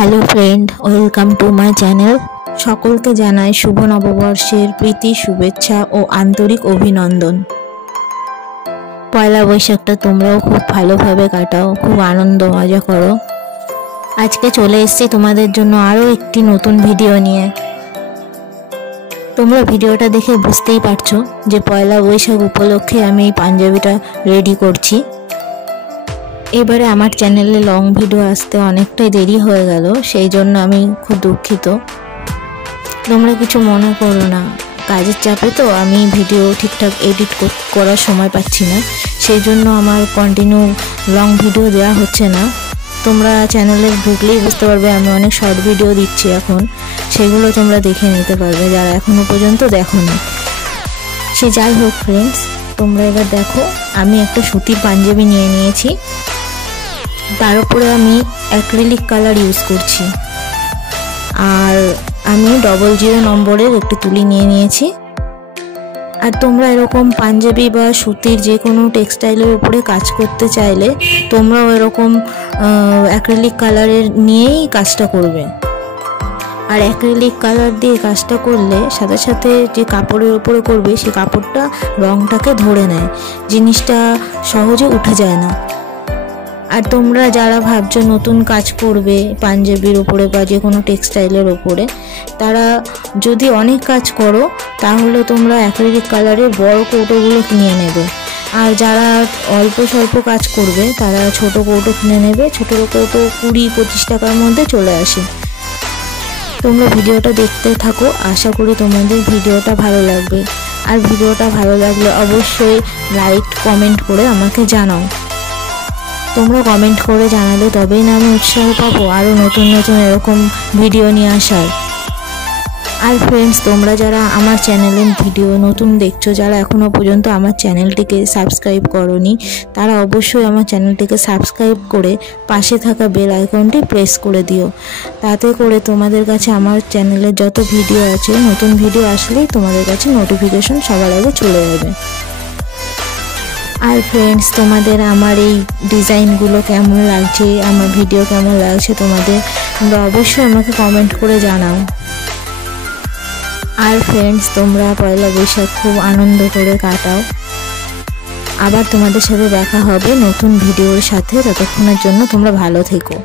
Hello friend, welcome to my channel. সকলকে জানাই শুভ নববর্ষের প্রীতি, শুভেচ্ছা ও আন্তরিক অভিনন্দন। পয়লা বৈশাখটা তোমরাও খুব ভালোভাবে কাটাও, খুব আনন্দ মজা করো। আজকে চলে এসেছি তোমাদের জন্য আরও একটি নতুন ভিডিও নিয়ে। তোমরা ভিডিওটা দেখে বুঝতেই পারছো যে পয়লা বৈশাখ উপলক্ষে আমি এই পাঞ্জাবিটা রেডি করছি। এবারে আমার চ্যানেলে লং ভিডিও আসতে অনেকটাই দেরি হয়ে গেল, সেই জন্য আমি খুব দুঃখিত। তোমরা কিছু মনে করো না, কাজের চাপে তো আমি ভিডিও ঠিকঠাক এডিট করার সময় পাচ্ছি না, সেই জন্য আমার কন্টিনিউ লং ভিডিও দেওয়া হচ্ছে না। তোমরা চ্যানেলে ঢুকলেই বুঝতে পারবে আমি অনেক শর্ট ভিডিও দিচ্ছি এখন, সেগুলো তোমরা দেখে নিতে পারবে যারা এখনও পর্যন্ত দেখোনি। সে যাই হোক ফ্রেন্ডস, তোমরা এবার দেখো আমি একটা সুতির পাঞ্জাবি নিয়ে নিয়েছি, তার উপরে আমি অ্যাক্রিলিক কালার ইউজ করছি, আর আমি 00 নম্বরের একটি তুলি নিয়ে নিয়েছি। আর তোমরা এরকম পাঞ্জাবি বা সুতির যে কোনো টেক্সটাইলের উপরে কাজ করতে চাইলে তোমরাও এরকম অ্যাক্রিলিক কালারের নিয়েই কাজটা করবে। আর অ্যাক্রিলিক কালার দিয়ে কাজটা করলে সাথে সাথে যে কাপড়ের উপরে করবে সেই কাপড়টা রঙটাকে ধরে নেয়, জিনিসটা সহজে উঠে যায় না। আর তোমরা যারা ভাবছো নতুন কাজ করবে পাঞ্জাবির ওপরে বা যে কোনো টেক্সটাইলের ওপরে, তারা যদি অনেক কাজ করো তাহলে তোমরা অ্যাক্রিলিক কালারের বড় কৌটোগুলো কিনে নেবে। আর যারা অল্প স্বল্প কাজ করবে তারা ছোট কৌটো কিনে নেবে। ছোটো কৌটো 20-25 টাকার মধ্যে চলে আসে। তোমরা ভিডিওটা দেখতে থাকো, আশা করি তোমাদের ভিডিওটা ভালো লাগবে। আর ভিডিওটা ভালো লাগলে অবশ্যই লাইক কমেন্ট করে আমাকে জানাও। তোমরা কমেন্ট করে জানালে তবেই না আমি উৎসাহ পাবো আরও নতুন নতুন এরকম ভিডিও নিয়ে আসার। আর ফ্রেন্ডস, তোমরা যারা আমার চ্যানেলে ভিডিও নতুন দেখছো, যারা এখনও পর্যন্ত আমার চ্যানেলটিকে সাবস্ক্রাইব করোনি, তারা অবশ্যই আমার চ্যানেলটিকে সাবস্ক্রাইব করে পাশে থাকা বেল আইকনটি প্রেস করে দিও। তাতে করে তোমাদের কাছে আমার চ্যানেলের যত ভিডিও আছে, নতুন ভিডিও আসলেই তোমাদের কাছে নোটিফিকেশন সবার আগে চলে যাবে। আর ফ্রেন্ডস, তোমাদের আমার এই ডিজাইনগুলো কেমন লাগছে, আমার ভিডিও কেমন লাগছে তোমাদের, তোমরা অবশ্যই আমাকে কমেন্ট করে জানাও। আর ফ্রেন্ডস, তোমরা পয়লা বৈশাখ খুব আনন্দ করে কাটাও। আবার তোমাদের সাথে দেখা হবে নতুন ভিডিওর সাথে, ততক্ষণের জন্য তোমরা ভালো থেকো।